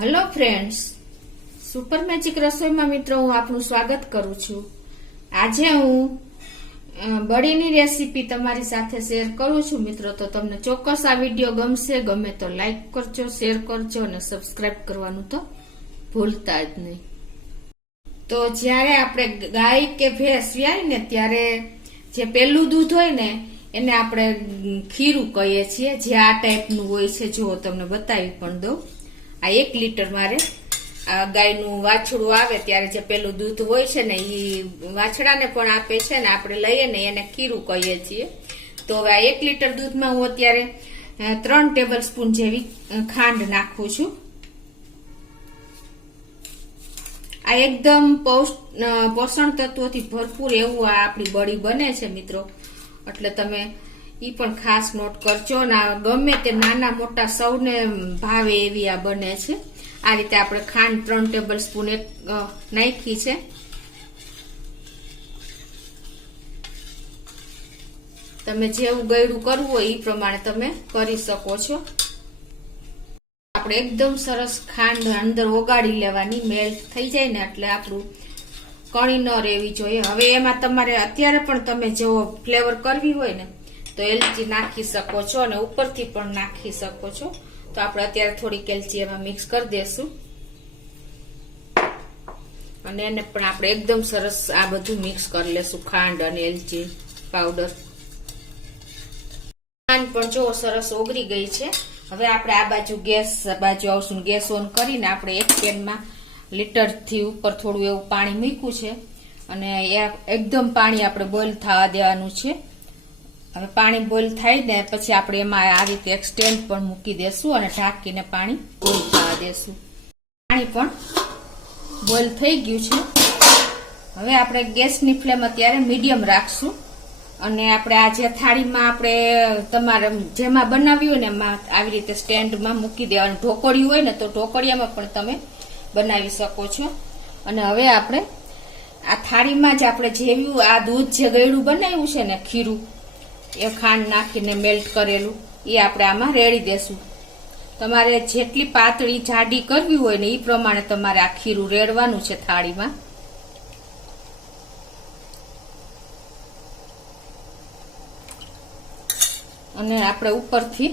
Hello friends, super magic રસોઈમાં મિત્રો હું આપનું સ્વાગત કરું છું। આજે હું બળીની રેસીપી તમારી સાથે શેર કરું છું મિત્રો। તો તમને ચોક્કસ આ વિડીયો ગમશે, ગમે તો લાઈક કરજો, શેર કરજો અને સબસ્ક્રાઇબ કરવાનું તો ભૂલતા જ નહીં। તો જ્યારે આપણે ગાય કે ભેંસ વ્યાય ને ત્યારે જે પેલું દૂધ હોય ને એને આપણે ખીરું કહીએ છીએ, જે આ ટાઈપનું હોય છે। જો તમને બતાવી પણ દઉં, આ 1 લીટર મારે આ ગાયનું વાછડું આવે ત્યારે જે પેલું દૂધ હોય છે ને એ વાછડાને પણ આપે છે ને આપણે લઈએ ને એને ખીરું કહીએ છીએ। તો હવે આ 1 લીટર દૂધમાં હું અત્યારે 3 ટેબલ સ્પૂન જેવી ખાંડ નાખું છું। આ એકદમ પોષણ તત્વોથી ભરપૂર એવું આ આપણી બળી બને છે મિત્રો, એટલે તમે ઈ પણ ખાસ નોટ કરજો ને ગમે તે નાના મોટા સૌને ભાવે એવી આ બને છે। આ રીતે આપણે ખાંડ 3 ટેબલ સ્પૂન નાખી છે। તમે જેવું ગળ્યું કરવું હોય એ પ્રમાણે તમે કરી શકો છો। આપણે એકદમ સરસ ખાંડ અંદર ઓગાળી લેવાની, મેલ્ટ થઈ જાય ને એટલે આપણું કણી ન રહેવી જોઈએ। હવે એમાં તમારે અત્યારે પણ તમે જો ફ્લેવર કરવી હોય ને તો એલચી નાખી શકો છો અને ઉપરથી પણ નાખી શકો છો। તો આપણે અત્યારે થોડીક એલચી એમાં મિક્સ કરી દેશું અને એને પણ આપણે એકદમ સરસ આ બધું મિક્સ કરી લેશું, ખાંડ અને એલચી પાવડર। ખાંડ પણ જો સરસ ઓગળી ગઈ છે। હવે આપણે આ બાજુ ગેસ બાજુ આવશું, ગેસ ઓન કરીને આપણે એક પેનમાં લીટરથી ઉપર થોડું એવું પાણી મૂક્યું છે અને એકદમ પાણી આપણે બોઇલ થવા દેવાનું છે। હવે પાણી બોઇલ થાય ને પછી આપણે એમાં આ રીતે એક સ્ટેન્ડ પણ મૂકી દેશું અને ઢાંકીને પાણી બોઇલ થવા દેશું। પાણી પણ બોઇલ થઈ ગયું છે। હવે આપણે ગેસની ફ્લેમ અત્યારે મીડિયમ રાખશું અને આપણે આ જે થાળીમાં આપણે તમારે જેમાં બનાવ્યું હોય ને એમાં આવી રીતે સ્ટેન્ડમાં મૂકી દેવાનું। ઢોકળિયું હોય ને તો ઢોકળિયામાં પણ તમે બનાવી શકો છો। અને હવે આપણે આ થાળીમાં જ આપણે જેવું આ દૂધ જે ગળ્યું બનાવ્યું છે ને ખીરું, એ ખાંડ નાખીને મેલ્ટ કરેલું એ આપણે આમાં રેડી દેશું। તમારે જેટલી પાતળી જાડી કરવી હોય ને એ પ્રમાણે તમારે આ ખીરું રેડવાનું છે થાળીમાં। અને આપણે ઉપરથી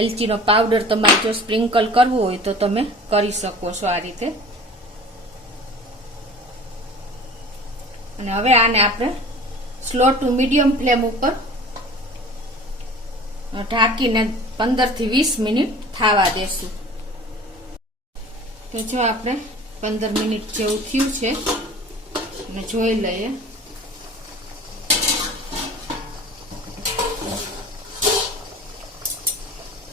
એલચીનો પાવડર તમારે જો સ્પ્રિંકલ કરવો હોય તો તમે કરી શકો છો આ રીતે। અને હવે આને આપણે સ્લો ટુ મીડિયમ ફ્લેમ ઉપર ઢાંકીને 15 થી 20 મિનિટ થવા દેશું। તો જો આપણે 15 મિનિટ જેવું થયું છે અને જોઈ લઈએ।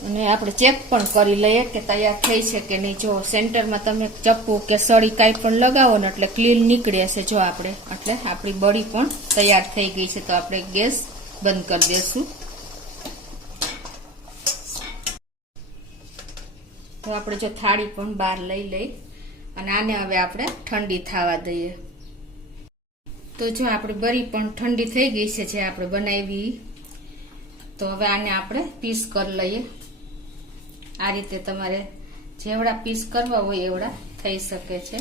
અને આપણે ચેક પણ કરી લઈએ કે તૈયાર થઈ છે કે નહીં। જો સેન્ટરમાં તમે ચપ્પુ કે સળી કાંઈ પણ લગાવો ને એટલે ક્લીન નીકળે છે જો આપણે, એટલે આપણી બળી પણ તૈયાર થઈ ગઈ છે। તો આપણે ગેસ બંધ કરી દેશું। તો આપણે જો થાળી પણ બહાર લઈ લઈ અને આને હવે આપણે ઠંડી થવા દઈએ। તો જો આપણી બળી પણ ઠંડી થઈ ગઈ છે જે આપણે બનાવી। તો હવે આને આપણે પીસ કરી લઈએ। આ રીતે તમારે જેવડા પીસ કરવા હોય એવડા થઈ શકે છે।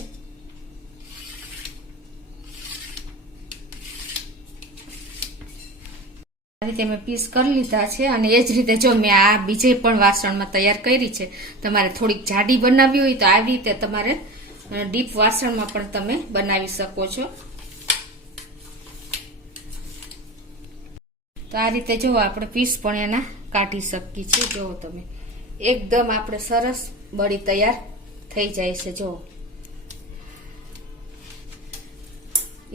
આ રીતે મેં પીસ કરી લીધા છે અને એ જ રીતે જો મેં આ બીજે પણ વાસણમાં તૈયાર કરી છે। તમારે થોડીક જાડી બનાવવી હોય તો આવી રીતે તમારે ડીપ વાસણમાં પણ તમે બનાવી શકો છો। તો આ રીતે જો આપણે પીસ પણ એના કાઢી શકીએ છીએ। જો તમે એકદમ આપણે સરસ બળી તૈયાર થઈ જાય છે। જો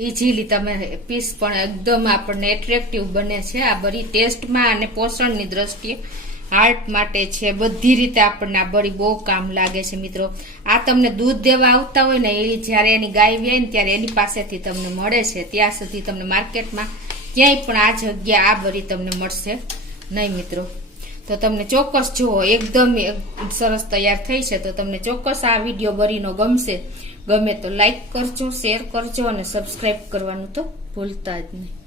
ઈઝીલી તમે પીસ પણ એકદમ આપણને એટ્રેક્ટિવ બને છે આ બળી ટેસ્ટમાં અને પોષણની દ્રષ્ટિએ હાર્ટ માટે છે, બધી રીતે આપણને આ બળી બહુ કામ લાગે છે મિત્રો। આ તમને દૂધ દેવા આવતા હોય ને એ જ્યારે એની ગાય વ્યાય ને ત્યારે એની પાસેથી તમને મળે છે, ત્યાં સુધી તમને માર્કેટમાં ક્યાંય પણ આ જગ્યા આ બળી તમને મળશે નહીં મિત્રો। તો તમને ચોક્કસ જુઓ એકદમ સરસ તૈયાર થઈ છે। તો તમને ચોક્કસ આ વિડીયો બળીનો ગમશે, ગમે તો લાઈક કરજો, શેર કરજો અને સબસ્ક્રાઇબ કરવાનું તો ભૂલતા જ નહીં।